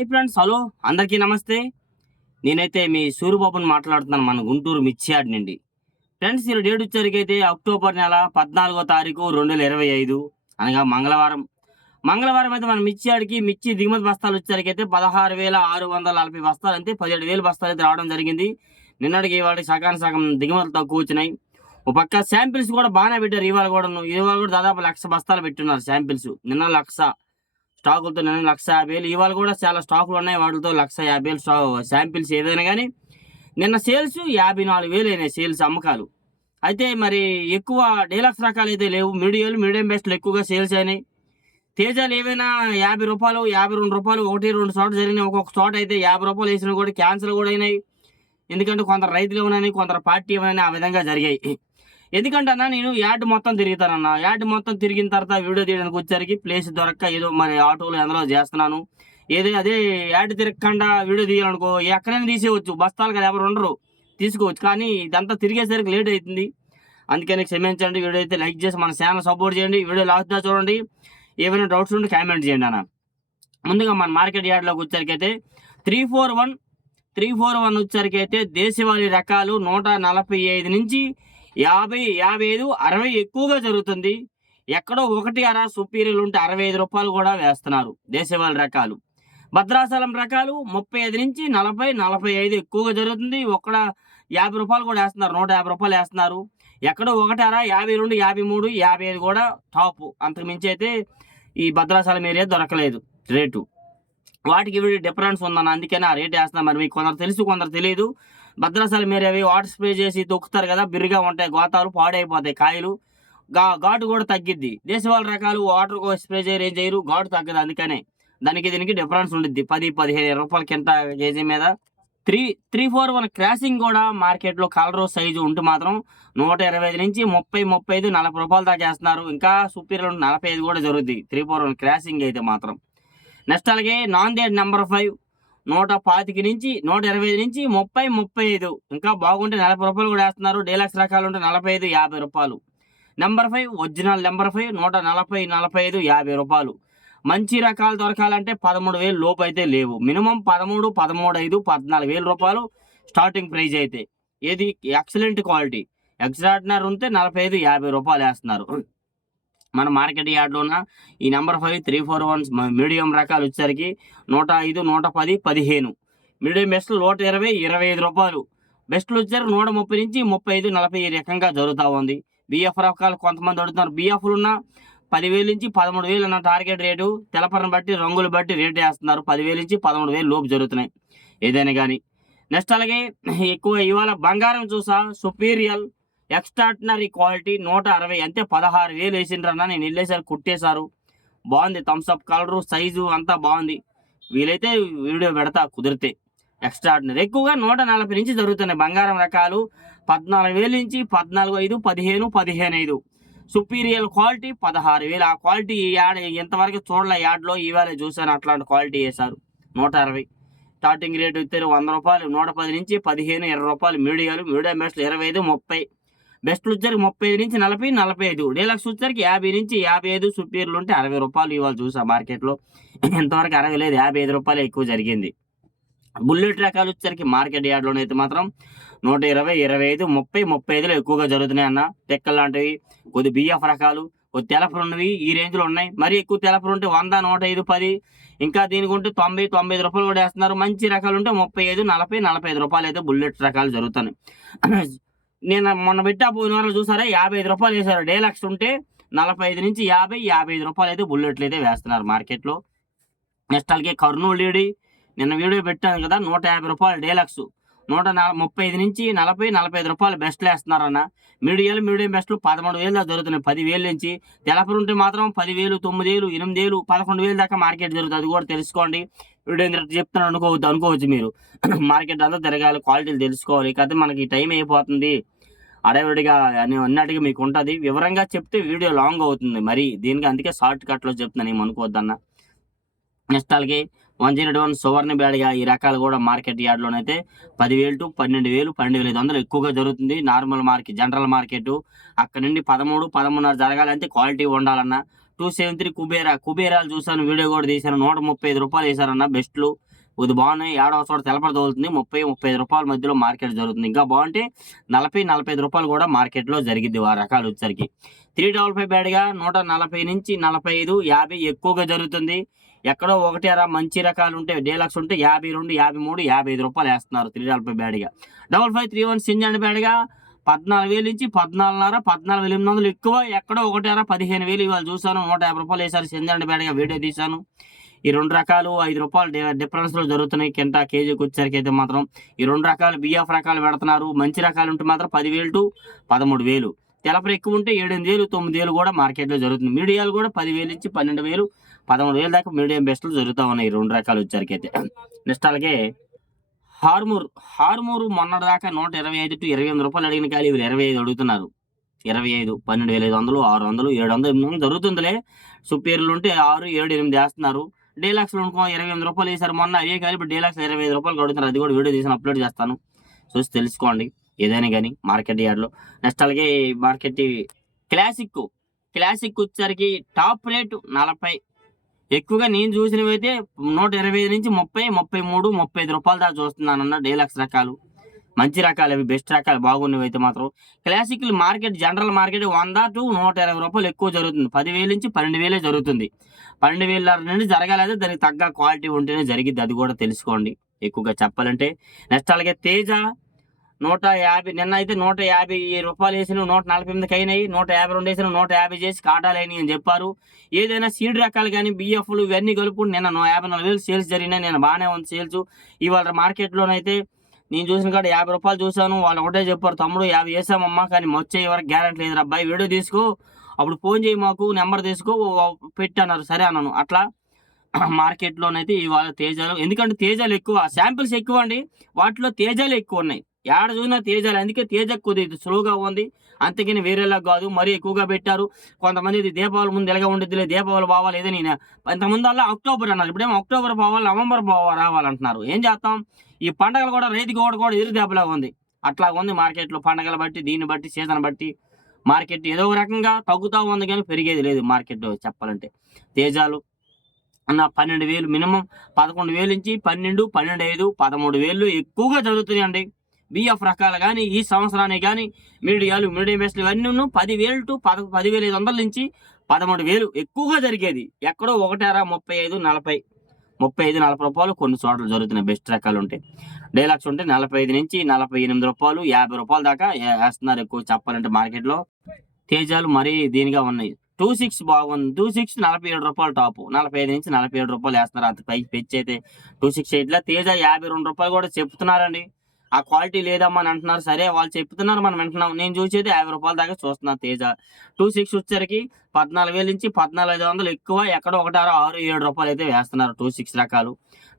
Hi friends, hello అందరికీ నమస్తే. నేనైతే మీ సూరిబాబుని మాట్లాడుతున్నాను, మన గుంటూరు మిర్చి యార్డ్ నుండి. ఫ్రెండ్స్, ఈ డేట్ వచ్చేసరికి అయితే అక్టోబర్ నెల 14వ తారీఖు 2025 అనగా మంగళవారం. మంగళవారం అయితే మన మిర్చి యార్డ్కి మిర్చి దిగుమతి బస్తాలు వచ్చేసరికి అయితే 16,640 బస్తాలు, అంటే 17,000 బస్తాలు అయితే రావడం జరిగింది. నిన్నటికి ఇవాళ సగం దిగుమతులు తక్కువ వచ్చినాయి. ఒక పక్క శాంపిల్స్ కూడా బాగానే పెట్టారు. ఇవాళ కూడా దాదాపు 1,00,000 బస్తాలు పెట్టున్నారు శాంపిల్స్. నిన్న 1,00,000 స్టాకులతో, నిన్న 1,50,000. ఇవాళ కూడా చాలా స్టాకులు ఉన్నాయి, వాటితో 1,50,000 శాంపిల్స్. ఏదైనా కానీ నిన్న సేల్స్ 54,000 అయినాయి, సేల్స్ అమ్మకాలు. అయితే మరి ఎక్కువ డీలక్స్ రకాలు అయితే లేవు, మీడియం బెస్ట్లు ఎక్కువగా సేల్స్ అయినాయి. తేజాలు ఏవైనా 50 రూపాయలు, 52 రూపాయలు, 1-2 చోట జరిగినాయి. ఒక్కొక్క చోట అయితే 50 రూపాయలు వేసినా కూడా క్యాన్సిల్ కూడా అయినాయి. ఎందుకంటే కొందరు రైతులు ఇవ్వనని, కొందరు పార్టీ ఇవ్వనని, ఆ విధంగా జరిగాయి. ఎందుకంటే అన్న, నేను యార్డ్ మొత్తం తిరుగుతానన్న. యార్డ్ మొత్తం తిరిగిన తర్వాత వీడియో తీయడానికి వచ్చేసరికి ప్లేస్ దొరక్క ఏదో మరి ఆటోలో ఎందులో చేస్తున్నాను. అదే యార్డ్ తిరగకుండా వీడియో తీయాలనుకో, ఎక్కడైనా తీసేయవచ్చు, బస్తాలు కదా ఎవరు ఉండరు, తీసుకోవచ్చు. కానీ ఇదంతా తిరిగేసరికి లేట్ అవుతుంది. అందుకని క్షమించండి. వీడియో అయితే లైక్ చేసి మన ఛానల్ సపోర్ట్ చేయండి. వీడియో లాస్ట్ దా చూడండి. ఏమైనా డౌట్స్ ఉంటే కామెంట్ చేయండి అన్న. ముందుగా మన మార్కెట్ యార్డ్లోకి వచ్చేసరికి అయితే 341 వచ్చేసరికి అయితే దేశవాళీ రకాలు 145 నుంచి 50, 55, 60 ఎక్కువగా జరుగుతుంది. ఎక్కడో 1 సుపీరియర్లు ఉంటే 65 రూపాయలు కూడా వేస్తున్నారు దేశవాళీ రకాలు. భద్రాచలం రకాలు 35 నుంచి 40, 45 ఎక్కువగా జరుగుతుంది. 50 రూపాయలు కూడా వేస్తున్నారు, 150 రూపాయలు వేస్తున్నారు. ఎక్కడో 1 52, 53, 55 కూడా టాప్. అంతకు మించి అయితే ఈ భద్రాచలం ఏరియా దొరకలేదు రేటు. వాటికి వీడి డిఫరెన్స్ ఉందన్న, అందుకని ఆ రేట్ వేస్తున్నా. మరి మీకు కొందరు తెలుసు, కొందరు తెలియదు. భద్రాచలం ఏరియా వాటర్ స్ప్రే చేసి తొక్కుతారు కదా, బిర్రుగా ఉంటాయి, గోతాలు పాడైపోతాయి, కాయలు ఘాటు కూడా తగ్గిద్ది. దేశవాళీ రకాలు వాటర్ స్ప్రే చేయరు, ఏం చేయరు, ఘాటు తగ్గదు. అందుకనే దీనికి డిఫరెన్స్ ఉంటుంది. 10-15 రూపాయల కింద కేజీ మీద. 341 క్రాసింగ్ కూడా మార్కెట్లో కలర్ సైజు ఉంటే మాత్రం 125 నుంచి 30, 35, 40 రూపాయలు దాకా వేస్తున్నారు. ఇంకా సూపీరియర్ 45 కూడా జరుగుద్ది 341 క్రాసింగ్ అయితే మాత్రం. నెక్స్ట్ అలాగే నాందేడ్ నెంబర్ 5 125 నుంచి 125 నుంచి 30, 35, ఇంకా బాగుంటే 40 రూపాయలు కూడా వేస్తున్నారు. డీలక్స్ రకాలు ఉంటే 45, 50 రూపాయలు. నెంబర్ 5 ఒరిజినల్ నెంబర్ 5 140, 45, 50 రూపాయలు. మంచి రకాలు దొరకాలంటే 13,000 లోపు అయితే లేవు. మినిమం 13, 13,5, 14,000 రూపాయలు స్టార్టింగ్ ప్రైజ్ అయితే. ఏది ఎక్సలెంట్ క్వాలిటీ ఎక్స్ట్రాడినరీ ఉంటే 45, 50 రూపాయలు వేస్తున్నారు. మన మార్కెట్ యార్డ్లోన ఈ నెంబర్ 5 341 మీడియం రకాలు వచ్చేసరికి 105, 110, 15. మీడియం బెస్ట్లు 120, 25 రూపాయలు. బెస్ట్లు వచ్చేసరికి 130 నుంచి 35, 40 ఈ రకంగా జరుగుతూ ఉంది. బిఎఫ్ రకాలు కొంతమంది అడుగుతున్నారు. బిఎఫ్లు ఉన్న 10,000 నుంచి 13,000 అన్న టార్గెట్ రేటు. తెలపరను బట్టి, రంగులు బట్టి రేటు వేస్తున్నారు. 10,000 నుంచి 13,000 లోపు జరుగుతున్నాయి ఏదైనా కానీ. నెక్స్ట్ అలాగే ఎక్కువ ఇవాళ బంగారం చూసా, సుపీరియల్ ఎక్స్ట్రాడినరీ క్వాలిటీ 160, అంటే 16,000 వేసిండ్రన్నా. నేను వెళ్ళేసరికి కుట్టేశారు. బాగుంది, థమ్స్అప్ కలరు, సైజు అంతా బాగుంది. వీలైతే వీడియో పెడతా కుదిరితే. ఎక్స్ట్రాడినరీ ఎక్కువగా 140 నుంచి జరుగుతున్నాయి బంగారం రకాలు. 14,000 నుంచి 14,5, 15, 15,5. సుపీరియల్ క్వాలిటీ 16,000. ఆ క్వాలిటీ యాడ్ ఇంతవరకు చూడలే యాడ్లో, ఇవాళ చూశాను అట్లాంటి క్వాలిటీ వేశారు. 160 స్టార్టింగ్ రేట్ వచ్చారు. 100 రూపాయలు. 110 నుంచి 15, 20 రూపాయలు. మీడియం బెస్ట్లు 25, 30. బెస్ట్లు వచ్చరికి 35 నుంచి 40, 45. డీలక్స్ వచ్చరికి 50 నుంచి 55. సుపీరియర్లు ఉంటే 60 రూపాయలు. ఇవాళ చూసా మార్కెట్లో. ఇంతవరకు 60 లేదు, 55 రూపాయలు ఎక్కువ జరిగింది. బుల్లెట్ రకాలు వచ్చరికి మార్కెట్ యార్డ్లోనైతే మాత్రం 120, 25, 30, 35లో ఎక్కువగా జరుగుతున్నాయి అన్న. టెక్కల్ లాంటివి, కొద్ది బిఎఫ్ రకాలు, కొద్ది తెలపరు ఉన్నవి ఈ రేంజ్లో ఉన్నాయి. మరీ ఎక్కువ తెలపరు ఉంటే 100, 105, 10. ఇంకా దీనికి ఉంటే 90, 95 రూపాయలు కూడా వేస్తున్నారు. మంచి రకాలు ఉంటే 35, 40, 45 రూపాయలు అయితే బుల్లెట్ రకాలు జరుగుతున్నాయి. నేను మొన్న పెట్టా పోయిన వారం చూసారా, 55 రూపాయలు వేశారు. డీలక్స్ ఉంటే 45 నుంచి 50, 55 రూపాయలు అయితే బుల్లెట్లు అయితే వేస్తున్నారు మార్కెట్లో. నెక్స్ట్ అలాగే కర్నూలు డీడీ నిన్న వీడియో పెట్టాను కదా, 150 రూపాయలు డీలక్స్. 135 నుంచి 40, 45 రూపాయలు బెస్ట్లు వేస్తున్నారన్న. మీడియం బెస్ట్లు 13,000 దాకా జరుగుతున్నాయి. 10,000 నుంచి. తెలపరుంటే మాత్రం 10,000, 9,000, 8,000, 11,000 దాకా మార్కెట్ జరుగుతుంది. అది కూడా తెలుసుకోండి. వీడియో చెప్తాను అనుకోవచ్చు మీరు. మార్కెట్ అంతా తిరగాలి, క్వాలిటీలు తెలుసుకోవాలి. కాకపోతే మనకి టైం అయిపోతుంది, అడవిడిగా అన్నట్టుగా మీకు ఉంటుంది. వివరంగా చెప్తే వీడియో లాంగ్ అవుతుంది మరి దీనికి, అందుకే షార్ట్ కట్లో చెప్తున్నాను, ఏమనుకోవద్దన్న. నెక్స్ట్ అలాగే 101 సువర్ణ బేడగా ఈ రకాలు కూడా మార్కెట్ యార్డ్లోనైతే 10,000 to 12,000, 12,500 ఎక్కువగా జరుగుతుంది. నార్మల్ మార్కెట్, జనరల్ మార్కెట్ అక్కడ నుండి 13, 13.5 జరగాలంటే క్వాలిటీ ఉండాలన్న. 273 కుబేరాలు చూసాను, వీడియో కూడా తీశాను. 135 రూపాయలు వేశారన్న బెస్ట్లు. ఇది బాగున్నాయి. ఏడవ చోట తెలపర తగులుతుంది. 30-35 రూపాయల మధ్యలో మార్కెట్ జరుగుతుంది. ఇంకా బాగుంటే 40-45 రూపాయలు కూడా మార్కెట్లో జరిగిద్ది ఆ రకాలు వచ్చేసరికి. 355 బ్యాడ్గా 140 నుంచి 45, 50 ఎక్కువగా జరుగుతుంది. ఎక్కడో ఒకటి అరా మంచి రకాలు ఉంటే డీలక్స్ ఉంటే 52, 53, 55 రూపాయలు వేస్తున్నారు 355 బ్యాడ్గా. 5531 సింజండ్ బ్యాడ్గా 14,000 నుంచి 14,500, 14,800 ఎక్కువ. ఎక్కడో ఒకటి అరా 15,000 ఇవాళ చూసాను. 150 రూపాయలు వేసారు సింజండ్ బ్యాడ్గా, వీడియో తీశాను. ఈ రెండు రకాలు 5 రూపాయలు డిఫరెన్స్లో జరుగుతున్నాయి. కింటా కేజీకి వచ్చేసరికి అయితే మాత్రం ఈ రెండు రకాలు బిఎఫ్ రకాలు పెడుతున్నారు. మంచి రకాలు ఉంటే మాత్రం 10,000 to 13,000. తెలపర ఎక్కువ ఉంటే 7,000, 9,000 కూడా మార్కెట్లో జరుగుతుంది. మీడియాలు కూడా 10,000 నుంచి 12,000, 13,000 దాకా మీడియం బెస్ట్లు జరుగుతూ ఉన్నాయి ఈ రెండు రకాలు వచ్చేసరికి అయితే. నెక్స్ట్ అలాగే హార్మూర్ మొన్నటి దాకా 125 to 28 రూపాయలు అడిగిన కానీ వీళ్ళు 25 అడుగుతున్నారు. 25, 12,500, 600, 700, 800 జరుగుతుందిలే. సుపీరియర్లు ఉంటే 6, 7, 8 వేస్తున్నారు. డీలక్స్లో అనుకో 28 రూపాయలు వేసారు మొన్న. అవే కానీ ఇప్పుడు డీలక్స్ 25 రూపాయలు అడుగుతున్నారు. అది కూడా వీడియో తీసి అప్లోడ్ చేస్తాను, చూసి తెలుసుకోండి ఏదైనా కానీ మార్కెట్ యార్డ్లో. నెక్స్ట్ అలాగే మార్కెట్ క్లాసిక్ వచ్చేసరికి టాప్ రేటు 40. ఎక్కువగా నేను చూసినవి అయితే 125 నుంచి 30, 33, 35 రూపాయల దాకా చూస్తున్నానన్న డీలక్స్ రకాలు. మంచి రకాలు అవి, బెస్ట్ రకాలు బాగున్నవి అయితే మాత్రం. Classic market general market 100 to 120 రూపాయలు ఎక్కువ జరుగుతుంది. 10,000 నుంచి 12,000 జరుగుతుంది. 12,000 నుండి జరగాలైతే దానికి తగ్గ క్వాలిటీ ఉంటేనే జరిగిద్ది, అది కూడా తెలుసుకోండి ఎక్కువగా చెప్పాలంటే. నెక్స్ట్ అలాగే తేజ 150, నిన్న అయితే 150 రూపాయలు వేసిన 148 అయినాయి. 152 వేసిన 150 చేసి కాటాలైనవి అని చెప్పారు. ఏదైనా సీడ్ రకాలు కానీ బిఎఫ్లు ఇవన్నీ కలుపుకుంటే నిన్న 54,000 సేల్స్ జరిగినాయి. నేను బాగానే ఉంది సేల్స్. ఇవాళ మార్కెట్లోనైతే నేను చూసిన కాడ 50 రూపాయలు చూశాను. వాళ్ళు ఒకటే చెప్పారు, తమ్ముడు 50 వేసామమ్మా కానీ వచ్చే వరకు గ్యారెంటీ లేదు అబ్బాయి, వీడియో తీసుకో అప్పుడు ఫోన్ చేయి మాకు, నెంబర్ తీసుకో పెట్టన్నారు. సరే అన్నాను. అట్లా మార్కెట్లోనైతే ఇవాళ తేజాలు, ఎందుకంటే తేజాలు ఎక్కువ, శాంపిల్స్ ఎక్కువ అండి, వాటిలో తేజాలు ఎక్కువ ఉన్నాయి. ఏడ చూసినా తేజాలు, అందుకే తేజ కొద్దిగా స్లోగా ఉంది, అంతకని వేరేలా కాదు మరీ ఎక్కువగా పెట్టారు. కొంతమంది ఇది దీపావళి ముందు ఎలాగ ఉండేదిలే, దీపావళి పోవాలి ఏదో. నేను ఇంతకుముందు అలా అక్టోబర్ అన్నారు, ఇప్పుడేమో అక్టోబర్ పోవాలి, నవంబర్ రావాలంటున్నారు. ఏం చేస్తాం, ఈ పండగలు కూడా రైతు కూడా ఎదురు దెబ్బలాగా ఉంది. అట్లా ఉంది మార్కెట్లో. పండగలు బట్టి, దీన్ని బట్టి, సీజన్ బట్టి మార్కెట్ ఏదో ఒక రకంగా తగ్గుతూ ఉంది కానీ పెరిగేది లేదు మార్కెట్ చెప్పాలంటే. తేజాలు అన్న 12,000 మినిమం, 11,000 నుంచి 12, 12,500, 13,000 ఎక్కువగా జరుగుతున్నాయండి. బిఎఫ్ రకాలు కానీ ఈ సంవత్సరానికి కానీ మీడియం బెస్ట్లు ఇవన్నీ 10,000 to 10,500 నుంచి 13,000 ఎక్కువగా జరిగేది. ఎక్కడో ఒకటారా 35-40 రూపాయలు కొన్ని చోట్ల జరుగుతున్నాయి బెస్ట్ రకాలు ఉంటాయి. డైలాక్స్ ఉంటే 45 నుంచి 48 రూపాయలు, 50 రూపాయల దాకా వేస్తున్నారు ఎక్కువ చెప్పాలంటే మార్కెట్లో. తేజాలు మరీ దీనిగా ఉన్నాయి. 26 బాగుంది. 26 47 రూపాయలు టాపు, 45 నుంచి 47 రూపాయలు వేస్తున్నారు. అంత పైకి పెంచి అయితే 268 తేజ 52 రూపాయలు కూడా చెప్తున్నారండి. ఆ క్వాలిటీ లేదమ్మా అని అంటున్నారు. సరే వాళ్ళు చెప్తున్నారు, మనం వింటున్నాం. నేను చూసేది 50 రూపాయల దాకా చూస్తున్నాను తేజ. 26 వచ్చేసరికి 14,000 నుంచి 14,500 ఎక్కువ. ఎక్కడో 6-7 రూపాయలు అయితే వేస్తున్నారు 26 రకాలు.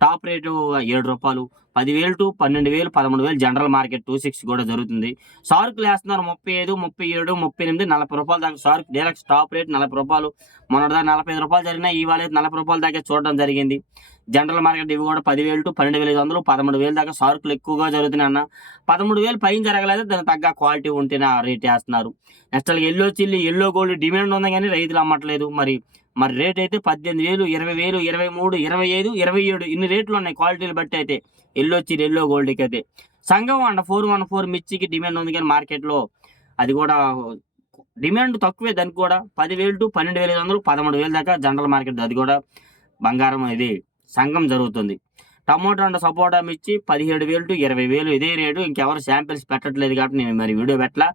టాప్ రేటు 7 రూపాయలు. 10,000 to 12,000, 13,000 జనరల్ మార్కెట్ 26 కూడా జరుగుతుంది. సార్కులు వేస్తున్నారు 35, 37, 38, 40 రూపాయల దాకా సార్క్ డీలక్స్ టాప్ రేట్ 40 రూపాయలు. మొన్నటిదాకా 45 రూపాయలు జరిగినాయి, ఇవాళ 40 రూపాయల దాకా చూడడం జరిగింది. జనరల్ మార్కెట్ ఇవి కూడా 10,000 to 12,500, 13,000 దాకా సార్కులు ఎక్కువగా జరుగుతున్నాయి అన్న. 13,000 పైన జరగలేదు, దానికి తగ్గ క్వాలిటీ ఉంటేనే ఆ రేట్ వేస్తున్నారు. నెక్స్ట్ ఎల్లో గోల్డ్ డిమాండ్ ఉంది కానీ రైతులు అమ్మట్లేదు. మరి రేట్ అయితే 18,000, 20,000, 23, 25, 27 ఇన్ని రేట్లు ఉన్నాయి క్వాలిటీలు బట్టి అయితే. ఎల్లో గోల్డ్కి అయితే సంఘం అంట 414 మిర్చికి డిమాండ్ ఉంది కానీ మార్కెట్లో అది కూడా డిమాండ్ తక్కువే. దానికి కూడా 10,000 to 12,500, 13,000 దాకా జనరల్ మార్కెట్, అది కూడా బంగారం ఇది సంఘం జరుగుతుంది. టమోటా అండ్ సపోటా మిర్చి 17,000 to 20,000 ఇదే రేటు. ఇంకెవరు శాంపిల్స్ పెట్టట్లేదు కాబట్టి నేను మరి వీడియో పెట్టలా.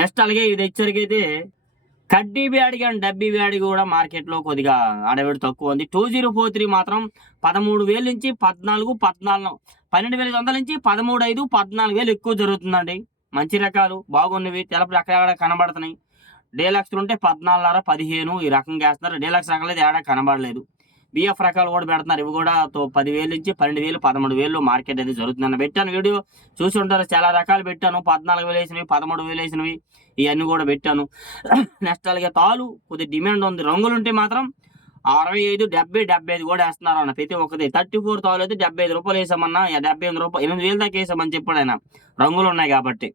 నెక్స్ట్ అలాగే ఇది వచ్చరికైతే కడ్డీ బ్యాడికి అండ్ డబ్బీ బ్యాడికి కూడా మార్కెట్లో కొద్దిగా ఆడవేడి తక్కువ ఉంది. 2043 మాత్రం 13,000 నుంచి 12,500 నుంచి 13,500, 14,000 ఎక్కువ జరుగుతుందండి. మంచి రకాలు బాగున్నవి, తెలపలు అక్కడ కనబడుతున్నాయి. డీలక్స్లు ఉంటే 14,500, 15 ఈ రకంగా వేస్తున్నారు. డీలక్స్ రకాలు అయితే ఏడా కనబడలేదు. బిఎఫ్ రకాలు కూడా పెడుతున్నారు, ఇవి కూడా 10,000 నుంచి 12,000, 13,000 మార్కెట్ అయితే జరుగుతుందన్న. పెట్టాను వీడియో చూసి ఉంటారు, చాలా రకాలు పెట్టాను. 14,000 వేసినవి, 13,000 వేసినవి, ఇవన్నీ కూడా పెట్టాను. నెక్స్ట్ అలాగే తాలు కొద్దిగా డిమాండ్ ఉంది. రంగులు ఉంటే మాత్రం 65, 70, 75 కూడా వేస్తున్నారు అన్న. ప్రతి ఒక్కటి 34 తాలు అయితే 75 రూపాయలు వేసామన్నా, 78 రూపాయలు, 8,000 దాకా వేసామని చెప్పాడు ఆయన. రంగులు ఉన్నాయి కాబట్టి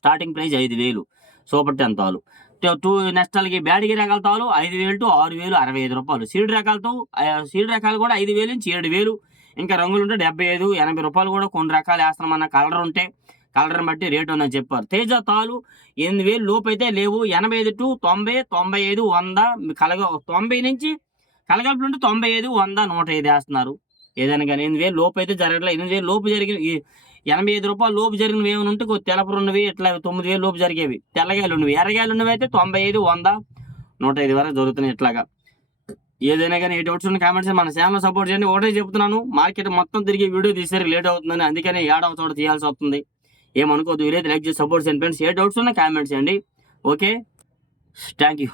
స్టార్టింగ్ ప్రైస్ 5,000 సూపర్ 10 తాలు. నెక్స్ట్ అలాగే బ్యాడిగి రకాల తాలు 5,000 to 6,000, 65 రూపాయలు. సీడ్ రకాలు కూడా 5,000 నుంచి 7,000 ఇంకా రంగులు ఉంటే 75, 80 రూపాయలు కూడా కొన్ని రకాలు వేస్తున్నామన్న. కలర్ ఉంటే కలర్ని బట్టి రేట్ ఉందని చెప్పారు. తేజ తాలు 8,000 లోపు అయితే లేవు. 85 to 90, 95, 100 90 నుంచి కలగలుపులు ఉంటే 95, 100, 105 వేస్తున్నారు. ఏదైనా కానీ 8,000 లోపు అయితే జరగట్లేదు. 8,000 లోపు జరిగిన 85 రూపాయలు లోపు జరిగినవి ఏమైనా ఉంటే కొద్ది తెలపరు ఉన్నవి ఇట్లా 9,000 లోపు జరిగేవి. తెల్లగాయలు ఉన్నవి, ఎర్రగాయలు ఉన్నవి అయితే 95, 100, 105 వరకు జరుగుతున్నాయి. ఇట్లాగా ఏదైనా కానీ ఏ డౌట్స్ ఉన్న కామెంట్స్ మన ఛానల్ సపోర్ట్ చేయండి. ఒకటే చెప్తున్నాను, మార్కెట్ మొత్తం తిరిగి వీడియో తీసేసరికి లేట్ అవుతుందని, అందుకని ఏడవ చోట తీయాల్సి వస్తుంది. ఏమనుకోవద్దు. వీలైతే లైక్ చేసి సపోర్ట్ చేయండి ఫ్రెండ్స్. ఏ డౌట్స్ ఉన్నా కామెంట్స్ చేయండి. Okay, thank you.